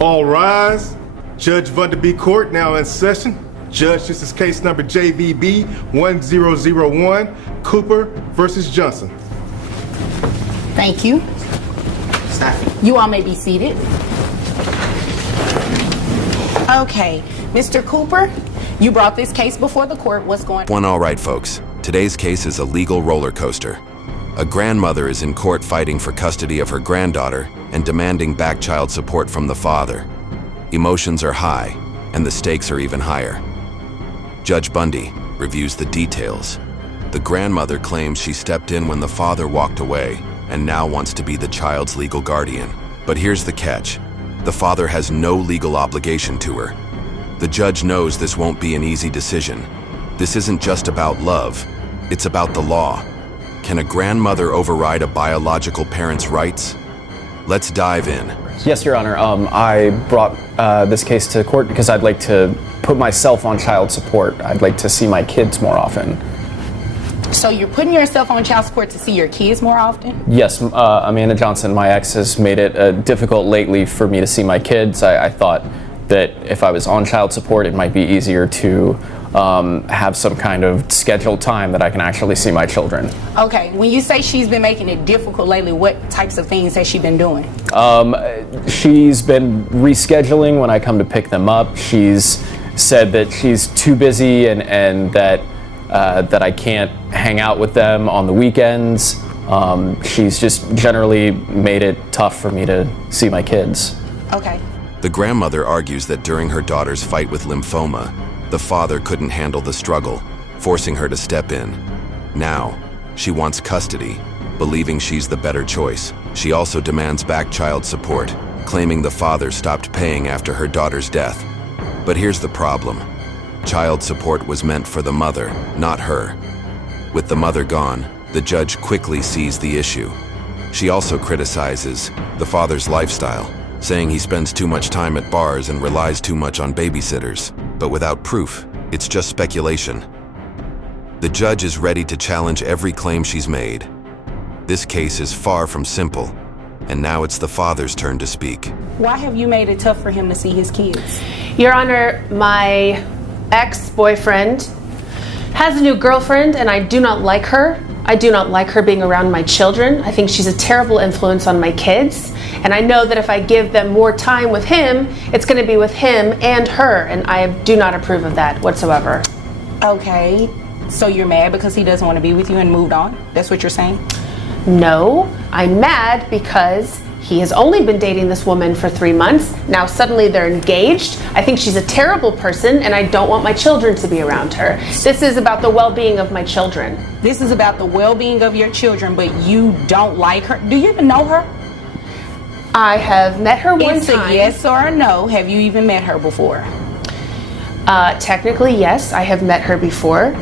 All rise. Judge Vanderbeek Court now in session. Judge, this is case number JVB 1001, Cooper versus Johnson. Thank you. You all may be seated. Okay, Mr. Cooper, you brought this case before the court. What's going on? All right, folks. Today's case is a legal roller coaster. A grandmother is in court fighting for custody of her granddaughter and demanding back child support from the father. Emotions are high, and the stakes are even higher. Judge Bundy reviews the details. The grandmother claims she stepped in when the father walked away and now wants to be the child's legal guardian. But here's the catch. The father has no legal obligation to her. The judge knows this won't be an easy decision. This isn't just about love, it's about the law. Can a grandmother override a biological parent's rights? Let's dive in. Yes, Your Honor. I brought this case to court because I'd like to put myself on child support. I'd like to see my kids more often. So you're putting yourself on child support to see your kids more often? Yes, Amanda Johnson, my ex, has made it difficult lately for me to see my kids. I thought that if I was on child support, it might be easier to have some kind of scheduled time that I can actually see my children. Okay, when you say she's been making it difficult lately, what types of things has she been doing? She's been rescheduling when I come to pick them up. She's said that she's too busy and that I can't hang out with them on the weekends. She's just generally made it tough for me to see my kids. Okay. The grandmother argues that during her daughter's fight with lymphoma, the father couldn't handle the struggle, forcing her to step in. Now, she wants custody, believing she's the better choice. She also demands back child support, claiming the father stopped paying after her daughter's death. But here's the problem. Child support was meant for the mother, not her. With the mother gone, the judge quickly sees the issue. She also criticizes the father's lifestyle, saying he spends too much time at bars and relies too much on babysitters. But without proof, it's just speculation. The judge is ready to challenge every claim she's made. This case is far from simple, and now it's the father's turn to speak. Why have you made it tough for him to see his kids? Your Honor, my ex-boyfriend has a new girlfriend and I do not like her. I do not like her being around my children. I think she's a terrible influence on my kids. And I know that if I give them more time with him, it's going to be with him and her. And I do not approve of that whatsoever. Okay, so you're mad because he doesn't want to be with you and moved on? That's what you're saying? No, I'm mad because he has only been dating this woman for 3 months. Now suddenly they're engaged. I think she's a terrible person and I don't want my children to be around her. This is about the well-being of my children. This is about the well-being of your children, but you don't like her? Do you even know her? I have met her one time. It's a yes or a no. Have you even met her before? Technically, yes, I have met her before.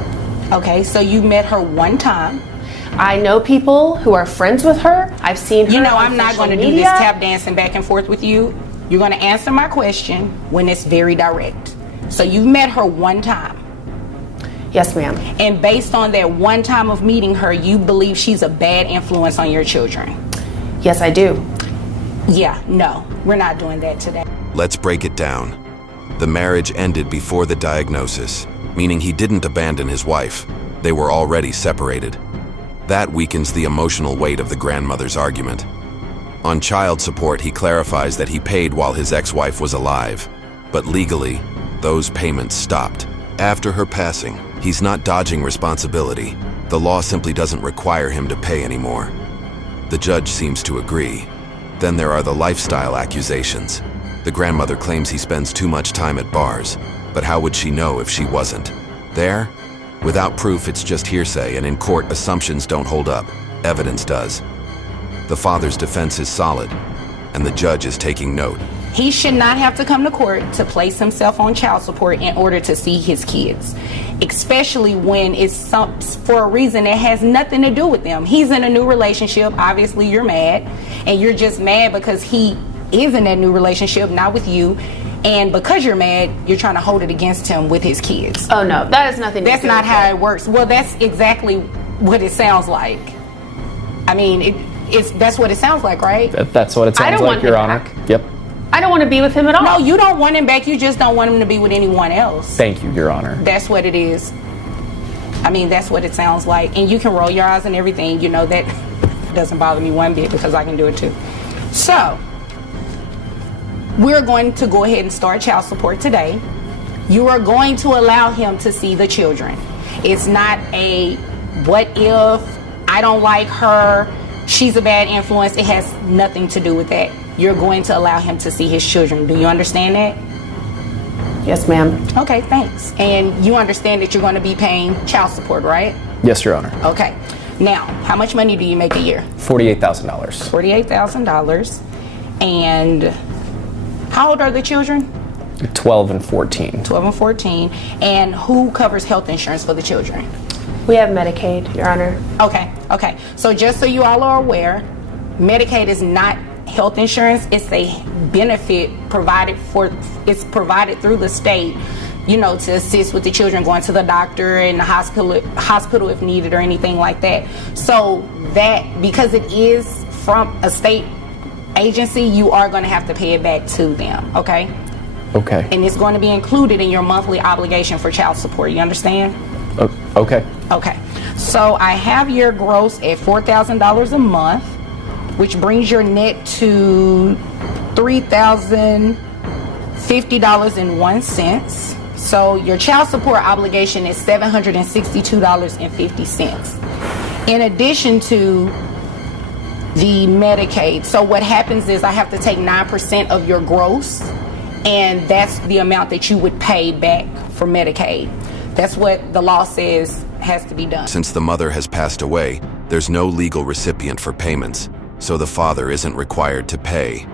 Okay, so you met her one time. I know people who are friends with her. I've seen her. You know, on I'm not social going to do media. this tap dancing back and forth with you. You're going to answer my question when it's very direct. So you've met her one time. Yes, ma'am. And based on that one time of meeting her, you believe she's a bad influence on your children? Yes, I do. Yeah, no, we're not doing that today. Let's break it down. The marriage ended before the diagnosis, meaning he didn't abandon his wife. They were already separated. That weakens the emotional weight of the grandmother's argument. On child support, he clarifies that he paid while his ex-wife was alive, but legally, those payments stopped. After her passing, he's not dodging responsibility. The law simply doesn't require him to pay anymore. The judge seems to agree. Then there are the lifestyle accusations. The grandmother claims he spends too much time at bars, but how would she know if she wasn't there? Without proof, it's just hearsay, and in court, assumptions don't hold up. Evidence does. The father's defense is solid, and the judge is taking note. He should not have to come to court to place himself on child support in order to see his kids, especially when it's for a reason that has nothing to do with them. He's in a new relationship. Obviously, you're mad, and you're just mad because he is in that new relationship, not with you. And because you're mad, you're trying to hold it against him with his kids. Oh no, that has nothing to do with it. That's not how it works. Well, that's exactly what it sounds like. I mean, that's what it sounds like, right? That's what it sounds like, Your Honor. Yep. I don't want to be with him at all. No, you don't want him back. You just don't want him to be with anyone else. Thank you, Your Honor. That's what it is. I mean, that's what it sounds like. And you can roll your eyes and everything. You know, that doesn't bother me one bit because I can do it too. So, we're going to go ahead and start child support today. You are going to allow him to see the children. It's not a what if, I don't like her, she's a bad influence. It has nothing to do with that. You're going to allow him to see his children. Do you understand that? Yes, ma'am. Okay, thanks. And you understand that you're going to be paying child support, right? Yes, Your Honor. Okay. Now, how much money do you make a year? $48,000. $48,000. And how old are the children? 12 and 14. 12 and 14. And who covers health insurance for the children? We have Medicaid, Your Honor. Okay. So just so you all are aware, Medicaid is not health insurance. It's a benefit provided through the state, you know, to assist with the children going to the doctor and the hospital if needed or anything like that. So that, because it is from a state agency, you are going to have to pay it back to them, okay? Okay. And it's going to be included in your monthly obligation for child support. You understand? Okay. Okay. So I have your gross at $4,000 a month, which brings your net to $3,050.01. So your child support obligation is $762.50. In addition to the Medicaid. So what happens is I have to take 9% of your gross, and that's the amount that you would pay back for Medicaid. That's what the law says has to be done. Since the mother has passed away, there's no legal recipient for payments, so the father isn't required to pay.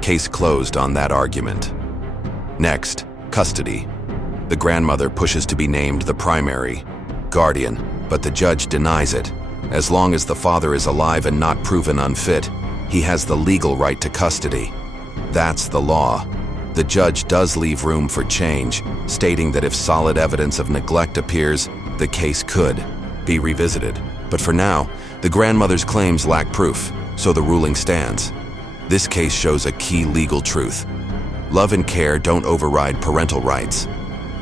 Case closed on that argument. Next, custody. The grandmother pushes to be named the primary guardian, but the judge denies it. As long as the father is alive and not proven unfit, he has the legal right to custody. That's the law. The judge does leave room for change, stating that if solid evidence of neglect appears, the case could be revisited. But for now, the grandmother's claims lack proof, so the ruling stands. This case shows a key legal truth. Love and care don't override parental rights.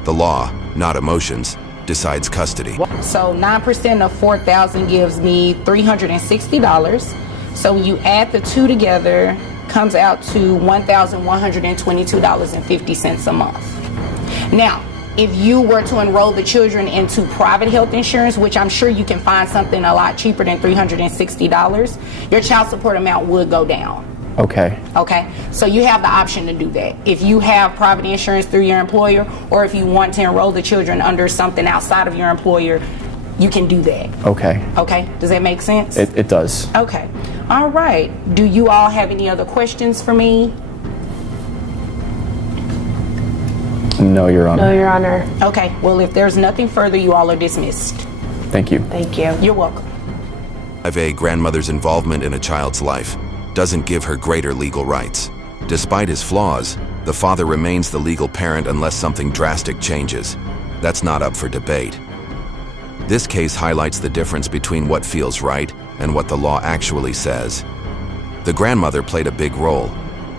The law, not emotions, decides custody. So 9% of $4,000 gives me $360. So when you add the two together, comes out to $1,122.50 a month. Now, if you were to enroll the children into private health insurance, which I'm sure you can find something a lot cheaper than $360, your child support amount would go down. Okay. Okay, so you have the option to do that. If you have private insurance through your employer, or if you want to enroll the children under something outside of your employer, you can do that. Okay. Okay, does that make sense? It does. Okay, all right. Do you all have any other questions for me? No, Your Honor. No, Your Honor. Okay, well, if there's nothing further, you all are dismissed. Thank you. Thank you. You're welcome. A grandmother's involvement in a child's life doesn't give her greater legal rights. Despite his flaws, the father remains the legal parent unless something drastic changes. That's not up for debate. This case highlights the difference between what feels right and what the law actually says. The grandmother played a big role,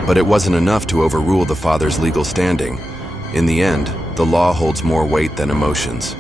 but it wasn't enough to overrule the father's legal standing. In the end, the law holds more weight than emotions.